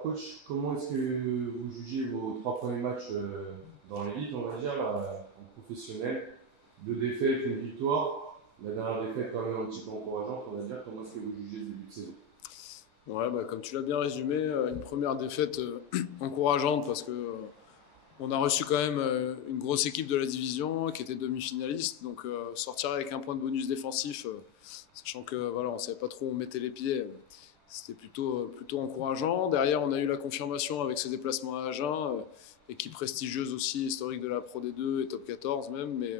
Alors coach, comment est-ce que vous jugez vos 3 premiers matchs dans l'élite, on va dire, là, en professionnel? 2 défaites, une victoire. La dernière défaite quand même un petit peu encourageante, on va dire. Comment est-ce que vous jugez ce début de saison? Ouais, comme tu l'as bien résumé, une première défaite encourageante parce que on a reçu quand même une grosse équipe de la division qui était demi-finaliste. Donc sortir avec un point de bonus défensif, sachant que voilà, on savait pas trop où on mettait les pieds, c'était plutôt encourageant. Derrière, on a eu la confirmation avec ce déplacement à Agen, équipe prestigieuse aussi, historique de la Pro D2 et top 14 même. Mais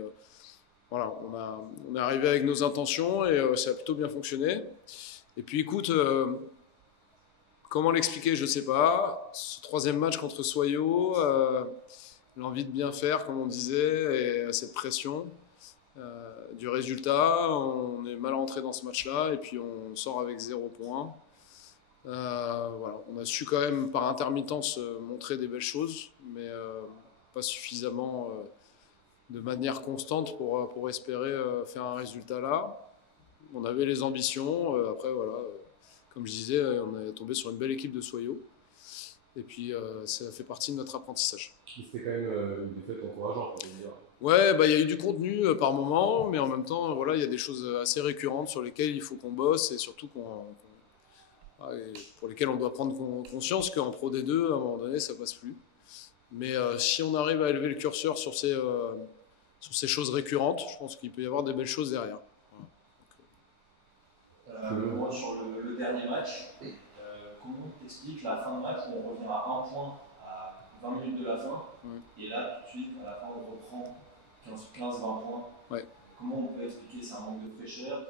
voilà, on est arrivé avec nos intentions et ça a plutôt bien fonctionné. Et puis écoute, comment l'expliquer, je ne sais pas. Ce troisième match contre Soyo, l'envie de bien faire, comme on disait, et cette pression du résultat. On est mal rentré dans ce match-là et puis on sort avec 0 points. Voilà. On a su quand même par intermittence montrer des belles choses, mais pas suffisamment de manière constante pour espérer faire un résultat là. On avait les ambitions, après voilà. Comme je disais, on est tombé sur une belle équipe de Soyo. Et puis, ça fait partie de notre apprentissage. C'était quand même une défaite encourageante, on va dire. Ouais, il y a eu du contenu par moment, mais en même temps, voilà, il y a des choses assez récurrentes sur lesquelles il faut qu'on bosse et surtout pour lesquelles on doit prendre conscience qu'en Pro D2, à un moment donné, ça passe plus. Mais si on arrive à élever le curseur sur ces choses récurrentes, je pense qu'il peut y avoir des belles choses derrière. Moi, sur le dernier match, comment t'expliques la fin de match où on revient à 1 point à 20 minutes de la fin, et là, tout de suite, à la fin, on reprend 15-20 points. Ouais. Comment on peut expliquer ça, un manque de fraîcheur?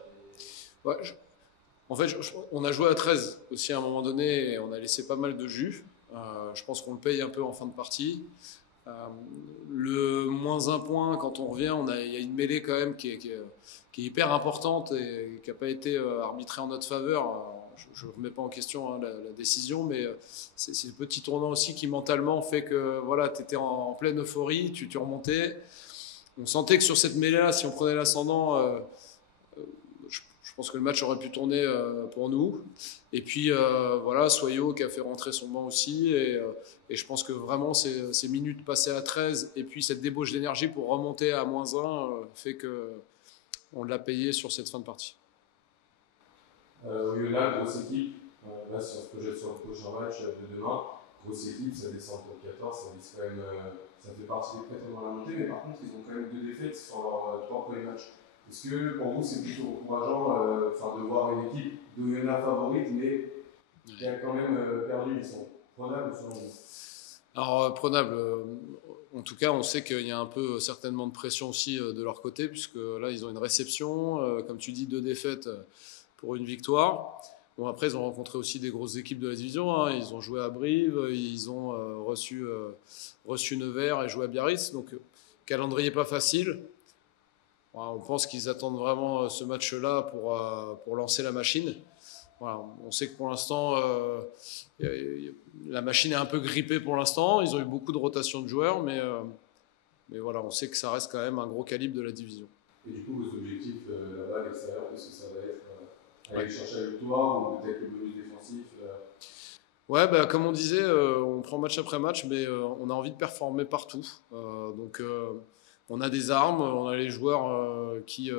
Ouais, en fait, on a joué à 13 aussi à un moment donné et on a laissé pas mal de jus. Je pense qu'on le paye un peu en fin de partie. Le -1 point, quand on revient, il y a une mêlée quand même qui est hyper importante et qui n'a pas été arbitrée en notre faveur. Je ne remets pas en question la décision, mais c'est le petit tournant aussi qui mentalement fait que voilà, tu étais en pleine euphorie, tu remontais. On sentait que sur cette mêlée-là, si on prenait l'ascendant, je pense que le match aurait pu tourner pour nous. Et puis voilà, Soyo qui a fait rentrer son banc aussi. Et je pense que vraiment ces minutes passées à 13 et puis cette débauche d'énergie pour remonter à -1 fait qu'on l'a payé sur cette fin de partie. Oyonnax, grosse équipe. Là, si on se projette sur le prochain match de demain, grosse équipe, ça descend en top 14, ça fait partie des prétendants à la montée, mais par contre, ils ont quand même 2 défaites sur leurs 3 premiers matchs. Est-ce que pour vous, c'est plutôt encourageant de voir une équipe d'Oyonnax favorite, mais qui a quand même perdu? Ils sont prenables selon vous? Alors, prenable. En tout cas, on sait qu'il y a un peu certainement de pression aussi de leur côté, puisque là, ils ont une réception. Comme tu dis, 2 défaites pour une victoire. Bon, après, ils ont rencontré aussi des grosses équipes de la division. Hein. Ils ont joué à Brive, ils ont reçu Nevers et joué à Biarritz. Donc, calendrier pas facile. Voilà, on pense qu'ils attendent vraiment ce match-là pour lancer la machine. Voilà, on sait que pour l'instant, la machine est un peu grippée pour l'instant. Ils ont eu beaucoup de rotation de joueurs, mais voilà, on sait que ça reste quand même un gros calibre de la division. Et du coup, vos objectifs là-bas à l'extérieur, est-ce que ça va être aller chercher la victoire ou peut-être le bonus défensif Ouais, comme on disait, on prend match après match, mais on a envie de performer partout. Donc, on a des armes, on a les joueurs qui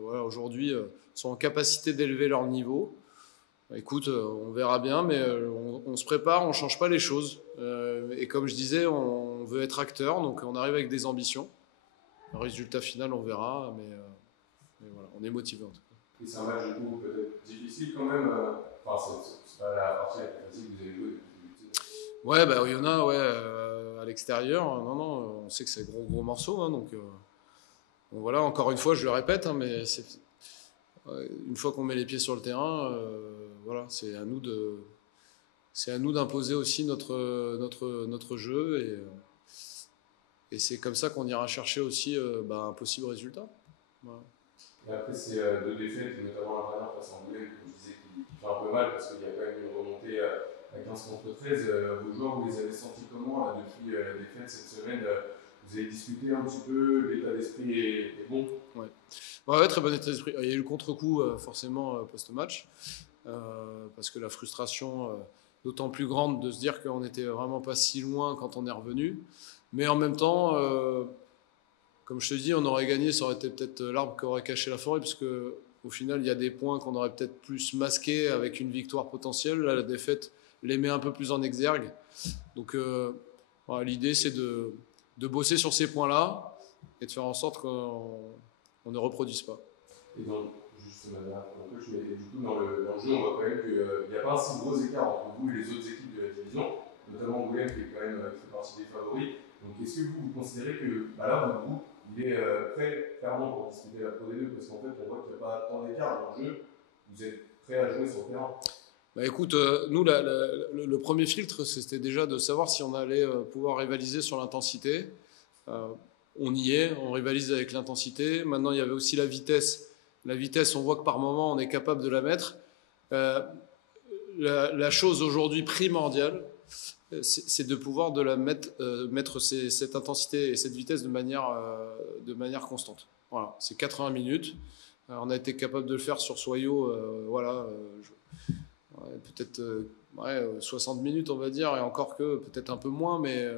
voilà, aujourd'hui sont en capacité d'élever leur niveau. Écoute, on verra bien, mais on se prépare, on ne change pas les choses. Et comme je disais, on veut être acteur, donc on arrive avec des ambitions. Le résultat final, on verra, mais voilà, on est motivé en tout cas. Et c'est un match du coup peut-être difficile quand même. Enfin, c'est pas la partie la plus facile que vous avez jouée. Ouais, il y en a, ouais, à l'extérieur. Non, on sait que c'est gros morceau, hein, donc voilà. Encore une fois, je le répète, hein, mais une fois qu'on met les pieds sur le terrain, voilà, c'est à nous d'imposer aussi notre jeu et c'est comme ça qu'on ira chercher aussi un possible résultat. Voilà. Et après, c'est 2 défaites, notamment la dernière face à Angoulême, comme je disais, qui fait un peu mal parce qu'il y a quand même une remontée à 15 contre 13. Vos joueurs, vous les avez sentis comment là, depuis la défaite cette semaine? Vous avez discuté un petit peu, l'état d'esprit est bon? Ouais, très bon état d'esprit. Il y a eu le contre-coup forcément post-match parce que la frustration d'autant plus grande de se dire qu'on n'était vraiment pas si loin quand on est revenu. Mais en même temps, comme je te dis, on aurait gagné, ça aurait été peut-être l'arbre qui aurait caché la forêt, parce que au final, il y a des points qu'on aurait peut-être plus masqués avec une victoire potentielle. Là, la défaite les met un peu plus en exergue. Donc, voilà, l'idée, c'est de bosser sur ces points-là et de faire en sorte qu'on ne reproduise pas. Et donc, juste ma dernière coach, mais du coup, dans le jeu, on voit quand même qu'il n'y a pas un si gros écart entre vous et les autres équipes de la division, notamment Angoulême qui est quand même qui fait partie des favoris. Donc, est-ce que vous considérez que là, votre groupe, il est prêt clairement pour disputer la Pro D2, parce qu'en fait, on voit qu'il n'y a pas tant d'écart dans le jeu, vous êtes prêt à jouer sur le terrain? Bah écoute, nous, le premier filtre, c'était déjà de savoir si on allait pouvoir rivaliser sur l'intensité. On y est, on rivalise avec l'intensité. Maintenant, il y avait aussi la vitesse. La vitesse, on voit que par moment, on est capable de la mettre. La chose aujourd'hui primordiale, c'est de pouvoir mettre cette intensité et cette vitesse de manière constante. Voilà, c'est 80 minutes. On a été capable de le faire sur Soyo, peut-être 60 minutes, on va dire, et encore que peut-être un peu moins, mais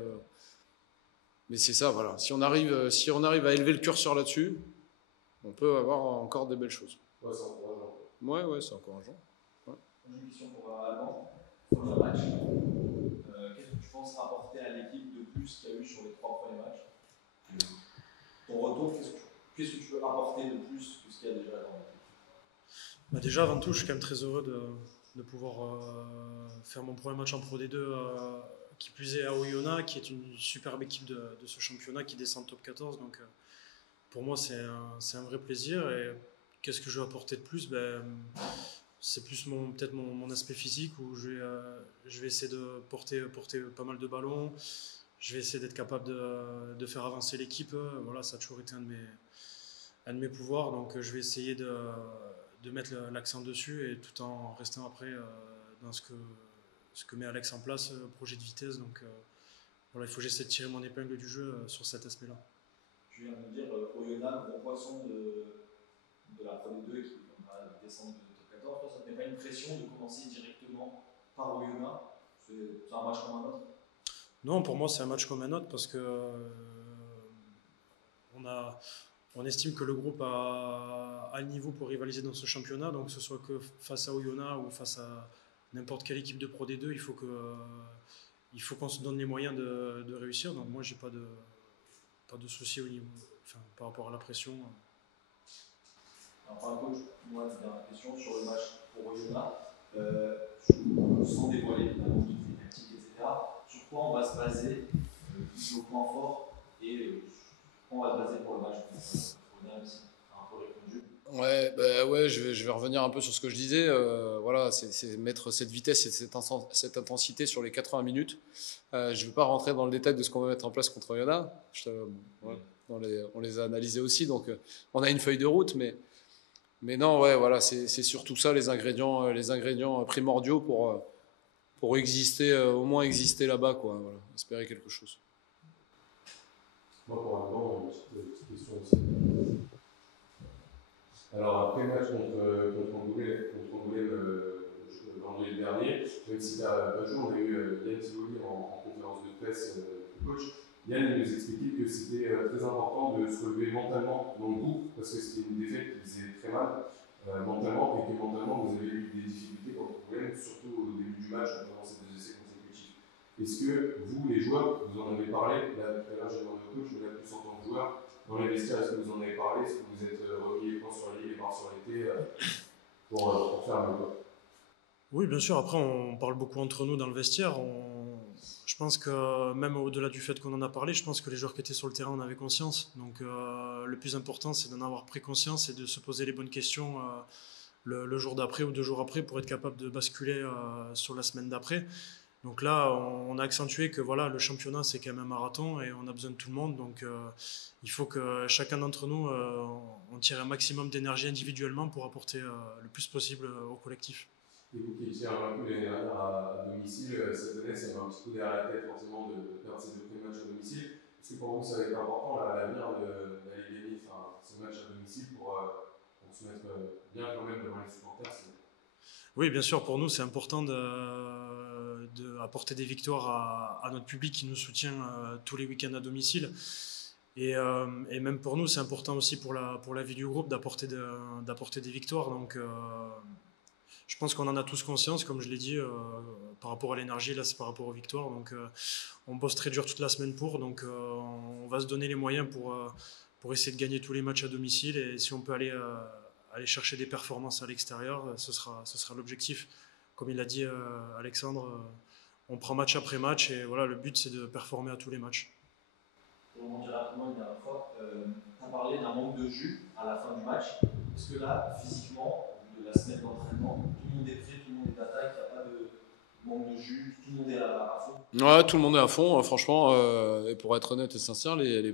c'est ça, voilà. Si on arrive à élever le curseur là-dessus, on peut avoir encore des belles choses. Ouais, c'est encourageant. Ouais, c'est encourageant. Ouais. J'ai une question pour Alban. Premier match, qu'est-ce que tu penses apporter à l'équipe de plus qu'il y a eu sur les 3 premiers matchs? Ton retour, qu'est-ce que tu peux apporter de plus que ce qu'il y a déjà dans l'équipe? Déjà, avant tout, je suis quand même très heureux de pouvoir faire mon premier match en Pro D2, qui plus est à Oyonnax, qui est une superbe équipe de ce championnat qui descend top 14. Donc, pour moi, c'est un vrai plaisir. Et qu'est-ce que je vais apporter de plus? C'est plus peut-être mon aspect physique, où je vais essayer de porter pas mal de ballons. Je vais essayer d'être capable de faire avancer l'équipe. Voilà, ça a toujours été un de mes pouvoirs. Donc, je vais essayer de mettre l'accent dessus, et tout en restant après dans ce que met Alex en place, projet de vitesse. Donc voilà, il faut que j'essaie de tirer mon épingle du jeu sur cet aspect-là. Tu viens de me dire Oyonnax, gros poisson de la Pro D2 qui va descendre de top 14. Toi, ça ne te met pas une pression de commencer directement par Oyonnax? C'est un match comme un autre? Non, pour moi c'est un match comme un autre, parce que on estime que le groupe a le niveau pour rivaliser dans ce championnat. Donc, que ce soit que face à Oyonnax ou face à n'importe quelle équipe de Pro D2, il faut qu'on se donne les moyens de réussir. Donc, moi, j'ai pas de souci par rapport à la pression. Alors, coach, moi, une dernière question sur le match pour Oyonnax. Sans dévoiler évidemment toutes les tactiques, etc. Sur quoi on va se baser au point fort et on va se baser pour le match? Ouais, je vais revenir un peu sur ce que je disais. Voilà, c'est mettre cette vitesse et cette intensité sur les 80 minutes. Je ne vais pas rentrer dans le détail de ce qu'on va mettre en place contre Oyonnax. On les a analysés aussi, donc on a une feuille de route, mais non, ouais, voilà, c'est surtout ça les ingrédients primordiaux pour exister, au moins exister là-bas, quoi. Voilà, espérer quelque chose. Moi, pour Alban, une petite question aussi. Alors, après le match contre Angoulême vendredi dernier, même si tu n'as pas joué, on a eu Yann Tivoli en conférence de presse, le coach. Yann il nous expliquait que c'était très important de se relever mentalement dans le groupe, parce que c'était une défaite qui faisait très mal mentalement, et que mentalement vous avez eu des difficultés contre Angoulême, surtout au début du match, notamment ces 2 essais consécutifs. Est-ce que vous, les joueurs, vous en avez parlé? Là, tout à l'heure, j'ai demandé au coach, mais là, plus en tant que joueur, dans les vestiaires, est-ce que vous en avez parlé? Est-ce que vous êtes remis les points sur les i, les barres sur l'été pour faire mieux? Oui, bien sûr. Après, on parle beaucoup entre nous dans le vestiaire. Je pense que même au-delà du fait qu'on en a parlé, je pense que les joueurs qui étaient sur le terrain en avaient conscience. Donc le plus important, c'est d'en avoir pris conscience et de se poser les bonnes questions le jour d'après ou 2 jours après, pour être capable de basculer sur la semaine d'après. Donc là, on a accentué que voilà, le championnat, c'est quand même un marathon et on a besoin de tout le monde. Donc il faut que chacun d'entre nous, on tire un maximum d'énergie individuellement pour apporter le plus possible au collectif. Et vous qui étiez un peu l'année dernière à domicile, cette année, ça m'a un petit peu derrière la tête forcément de perdre ces 2 premiers matchs à domicile. Est-ce que pour vous, ça va être important à l'avenir d'aller gagner ce match à domicile pour se mettre bien quand même devant les supporters? Oui, bien sûr, pour nous, c'est important d'apporter des victoires à notre public qui nous soutient tous les week-ends à domicile. Et même pour nous, c'est important aussi pour la vie du groupe d'apporter des victoires. Donc, je pense qu'on en a tous conscience, comme je l'ai dit, par rapport à l'énergie, là c'est par rapport aux victoires. Donc, on bosse très dur toute la semaine donc on va se donner les moyens pour essayer de gagner tous les matchs à domicile. Et si on peut aller chercher des performances à l'extérieur, ce sera l'objectif. Comme il a dit Alexandre, on prend match après match et voilà, le but c'est de performer à tous les matchs. Pour rebondir rapidement une dernière fois, tu as parlé d'un manque de jus à la fin du match. Est-ce que là, physiquement, de la semaine d'entraînement, tout le monde est prêt, tout le monde est d'attaque, il n'y a pas de manque de jus, tout le monde est à fond? Ouais, tout le monde est à fond, franchement. Et pour être honnête et sincère, les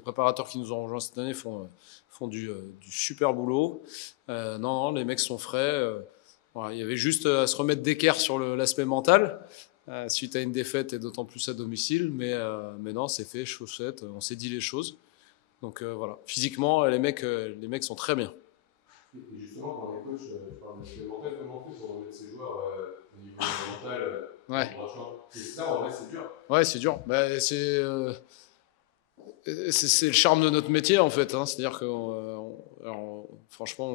préparateurs qui nous ont rejoints cette année font du super boulot. Non, les mecs sont frais. Voilà, il y avait juste à se remettre d'équerre sur l'aspect mental. Suite à une défaite et d'autant plus à domicile, mais non, c'est fait, chaussette, on s'est dit les choses. Donc voilà, physiquement, les mecs sont très bien. Et justement, quand on est coach, je parle de l'aspect mental, comment on fait pour remettre ses joueurs au niveau mental Ouais. C'est ça, en vrai, c'est dur. Ouais, c'est dur. Bah, c'est le charme de notre métier, en fait. Hein. C'est-à-dire que, franchement,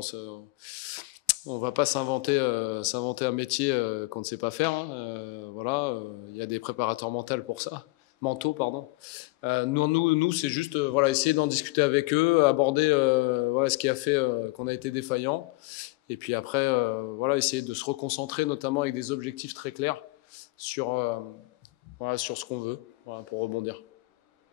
on va pas s'inventer un métier qu'on ne sait pas faire. Hein. Voilà, il y a des préparateurs mentaux, pardon. Nous, c'est juste essayer d'en discuter avec eux, aborder ce qui a fait qu'on a été défaillant, et puis après, essayer de se reconcentrer, notamment avec des objectifs très clairs sur ce qu'on veut, pour rebondir.